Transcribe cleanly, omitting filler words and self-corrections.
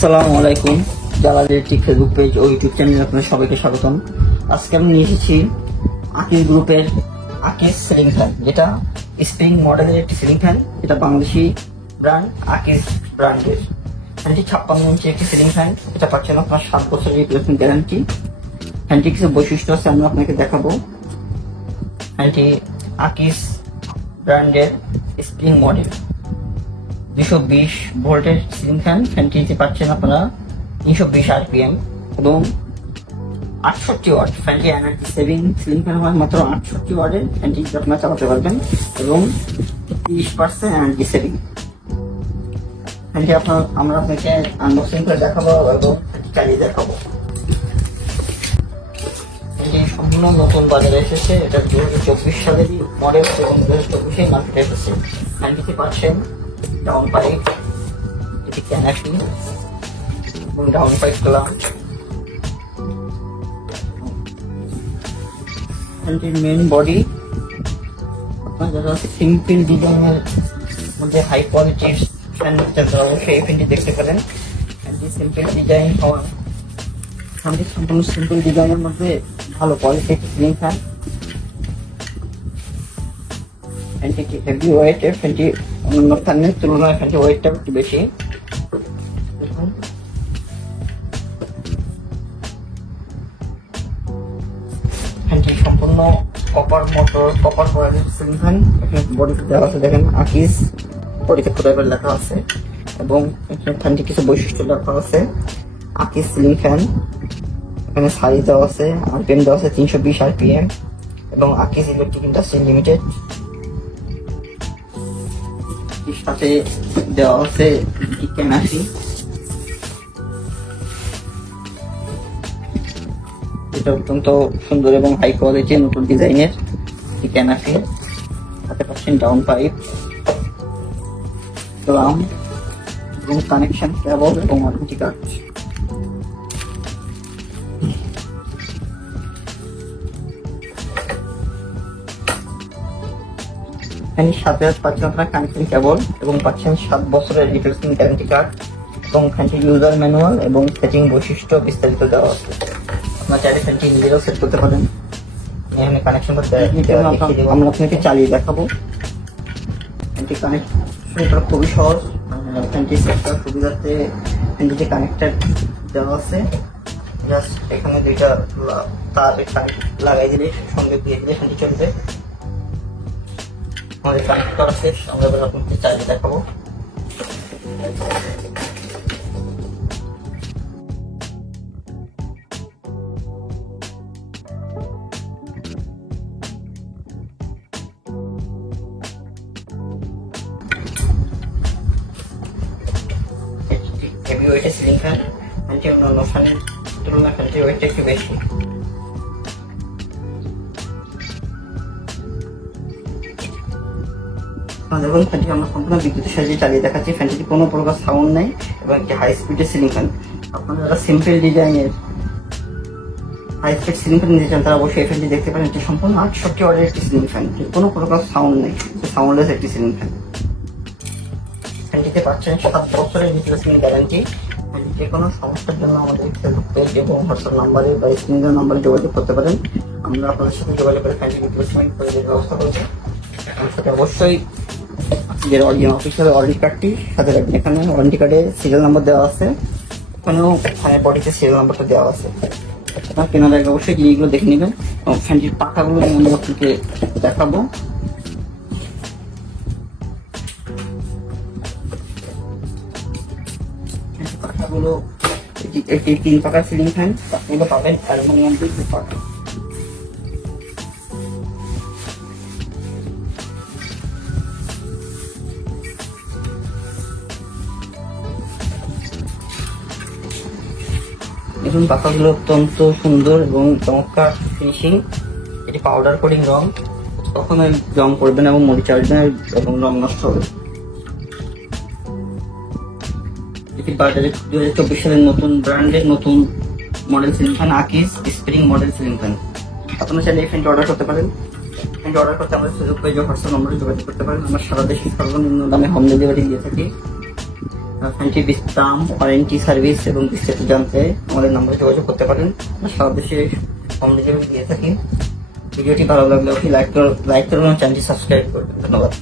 আসসালামু আলাইকুম। Jalal electric Facebook page ও YouTube চ্যানেলে আপনাদের সবাইকে স্বাগতম। আজকে আমি নিয়ে এসেছি আকিস গ্রুপের আকিস সিলিং ফ্যান, যেটা স্প্রিং মডেলের একটি সিলিং ফ্যান। এটা বাংলাদেশি ব্র্যান্ড আকিস ব্র্যান্ডের। ফ্যানটি 56 ইঞ্চি একটি সিলিং ফ্যান। এটা পাচ্ছেন আপনার 7 বছরের রিপ্লেসমেন্ট গ্যারান্টি। ফ্যানটির কিছু বৈশিষ্ট্য আছে, আমরা আপনাকে দেখাবো। ফ্যানটি আকিস ব্র্যান্ডের স্প্রিং মডেল 220 ভোল্টের সিলিং ফ্যান। ফ্যানটিতে পাচ্ছেন আপনারা 320 RPM এবং 68 ওয়াট। ফ্যানটি এনার্জি সেভিং সিলিং ফ্যান হয়, মাত্র 68 ওয়াটের ফ্যানটি আপনারা চালাতে পারবেন এবং 30% এনার্জি সেভিং। ফ্যানটি আমরা আপনাকে আনবক্সিং করে দেখাবো এবং চালিয়ে দেখাবো। ফ্যানটি সম্পূর্ণ নতুন বাজারে এসেছে। এটা 2024 সালেরই মডেল এবং 2024 মার্কেটে এসেছে। ফ্যানটিতে পাচ্ছেন ডাউন পাইপ, এটি ক্যানাপি এবং ডাউন পাইপ ক্লাম্প। ফ্যানটির মেইন বডি আপনার যারা সিম্পল ডিজাইনের মধ্যে হাই কোয়ালিটির ফ্যান নিতে চান অবশ্যই এই ফ্যানটি দেখতে পারেন। ফ্যানটি সিম্পল ডিজাইন হওয়া, ফ্যানটি সম্পূর্ণ সিম্পল ডিজাইনের মধ্যে ভালো কোয়ালিটির সিলিং ফ্যান। ফ্যানটি হেভি ওয়েটের। ফ্যানটি অন্যান্য ফ্যানের তুলনায় ফ্যানটি ওয়েটটা একটু বেশি। ফ্যানটি সম্পূর্ণ কপার মোটর, কপার কয়েলের সিলিং ফ্যান। এখানে বডিতে দেওয়া আছে, দেখেন আকিস বডিতে কোথায় লেখা আছে এবং এখানে ফ্যানটি কিছু বৈশিষ্ট্য লেখা আছে। আকিস সিলিং ফ্যান, এখানে সাইজ দেওয়া আছে, RPM দেওয়া আছে 320 RPM এবং আকিস ইলেকট্রিক ইন্ডাস্ট্রি লিমিটেড। সাথে দেওয়া আছে ক্যানাপি, এটা অত্যন্ত সুন্দর এবং হাই কোয়ালিটি নতুন ডিজাইনের ক্যানাপি। সাথে পাচ্ছেন ডাউন পাইপ, ক্লাম্প এবং কানেকশন কেবল এবং ওয়ারেন্টি কার্ড। ফ্যানের সাথে পাচ্ছেন আপনার কানেকশন কেবল এবং পাচ্ছেন 7 বছরের রিপ্লেসমেন্ট গ্যারান্টি কার্ড এবং ফ্যানটির ইউজার ম্যানুয়াল এবং সেটিং বৈশিষ্ট্য বিস্তারিত দেওয়া আছে। আপনার চাইলে ফ্যানটি নিজেরাও সেট করতে পারেন। এখানে কানেকশন করতে আমরা আপনাকে চালিয়ে দেখাবো। ফ্যানটি কানেকশন করা খুবই সহজ। ফ্যানটি সেট করার সুবিধার্থে ফ্যানটিতে কানেক্টার দেওয়া আছে। জাস্ট এখানে দুইটা তার লাগাই দিলে, সঙ্গে দিয়ে দিলে ফ্যানটি চলবে। আমাদের কানেক্ট করা শেষ, আমরা এবার আপনাকে চালিয়ে দেখাবো। হেভি ওয়েটের সিলিং ফ্যান। ফ্যানটি অন্যান্য ফ্যানের তুলনায় ফ্যানটির ওয়েটটা একটু বেশি। দেখুন ফ্যানটি আমরা সম্পূর্ণ বিদ্যুতের সাহায্যে চালিয়ে দেখাচ্ছি। ফ্যানটিতে কোনো প্রকার সাউন্ড নেই এবং একটি হাই স্পিডের সিলিং ফ্যান। আপনারা যারা সিম্পল ডিজাইনের হাই স্পিড সিলিং ফ্যান নিতে চান তারা অবশ্যই এই ফ্যানটি দেখতে পারেন। এটি সম্পূর্ণ 68 ওয়াটের একটি সিলিং ফ্যান, কোনো প্রকার সাউন্ড নেই, সাউন্ডলেস একটি সিলিং ফ্যান। ফ্যানটিতে পাচ্ছেন 7 বছরের রিপ্লেসমেন্ট গ্যারান্টি। যে কোনো সমস্যার জন্য আমাদের ফেসবুক পেজ এবং হোয়াটসঅ্যাপ নাম্বারে বা স্ক্রিনের নাম্বারে যোগাযোগ করতে পারেন। আমরা আপনাদের সাথে যোগাযোগ করে ফ্যানটি রিপ্লেসমেন্ট করে দেওয়ার ব্যবস্থা করবো। আমার সাথে অবশ্যই যে অরিজিনাল অফিসিয়াল ওয়ারেন্টি কার্ডটি সাথে রাখবেন। এখানে ওয়ারেন্টি কার্ডে সিরিয়াল নাম্বার দেওয়া আছে, ওখানেও ফ্যানের বডিতে সিরিয়াল নাম্বারটা দেওয়া আছে। আপনার কেনার আগে অবশ্যই জিনিসগুলো দেখে নেবেন এবং ফ্যানটির পাখাগুলো আমরা আপনাকে দেখাবো। পাখাগুলো একটি 3 পাখার সিলিং ফ্যান। পাখাগুলো পাবেন অ্যালুমিনিয়াম দিয়ে পাখা। দেখুন পাখাগুলো অত্যন্ত সুন্দর এবং চমৎকার ফিনিশিং। এটি পাউডার কোটিং রং, কখনোই রং করবে না এবং মরিচা আসবে না এবং রং নষ্ট হবে। এটি বাজারে 2024 সালের নতুন ব্র্যান্ডের নতুন মডেল সিলিং ফ্যান আকিস স্প্রিং মডেল সিলিং ফ্যান। আপনারা চাইলে এই ফ্যানটি অর্ডার করতে পারেন। অর্ডার করতে আমাদের ফেসবুক পেজ ও হোয়াটসঅ্যাপ নম্বরে যোগাযোগ করতে পারেন। আমরা সারা দেশে সর্বনিম্ন দামে হোম ডেলিভারি দিয়ে থাকি। ফ্যানটির দাম, ওয়ারেন্টি, সার্ভিস এবং বিস্তারিত জানতে আমাদের নম্বরে যোগাযোগ করতে পারেন। আমরা সারা দেশে হোম ডেলিভারি দিয়ে থাকি। ভিডিওটি ভালো লাগলে লাইক করুন, চ্যানেলটি সাবস্ক্রাইব করবেন। ধন্যবাদ।